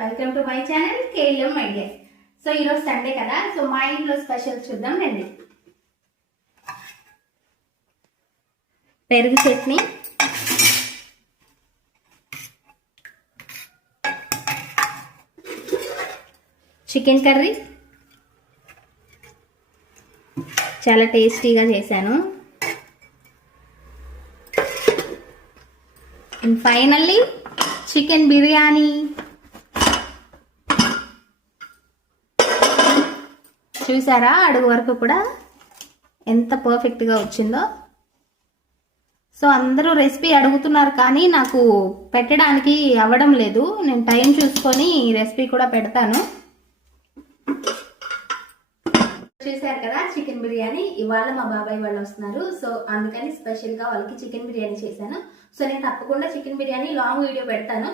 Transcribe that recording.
Welcome to my channel KLM ideas. So ఈరోజు Sunday కదా, so మా ఇంట్లో స్పెషల్ చూద్దాం రండి. పెరుగు చట్నీ, చికెన్ కర్రీ చాలా టేస్టీగా చేశాను. And finally chicken biryani. చూసారా అడుగు వరకు కూడా ఎంత పర్ఫెక్ట్గా వచ్చిందో. సో అందరూ రెసిపీ అడుగుతున్నారు కానీ నాకు పెట్టడానికి అవ్వడం లేదు. నేను టైం చూసుకొని రెసిపీ కూడా పెడతాను. చూసారు కదా చికెన్ బిర్యానీ. ఇవాళ మా బాబాయ్ వాళ్ళు వస్తున్నారు, సో అందుకని స్పెషల్ గా వాళ్ళకి చికెన్ బిర్యానీ చేశాను. సో నేను తప్పకుండా చికెన్ బిర్యానీ లాంగ్ వీడియో పెడతాను.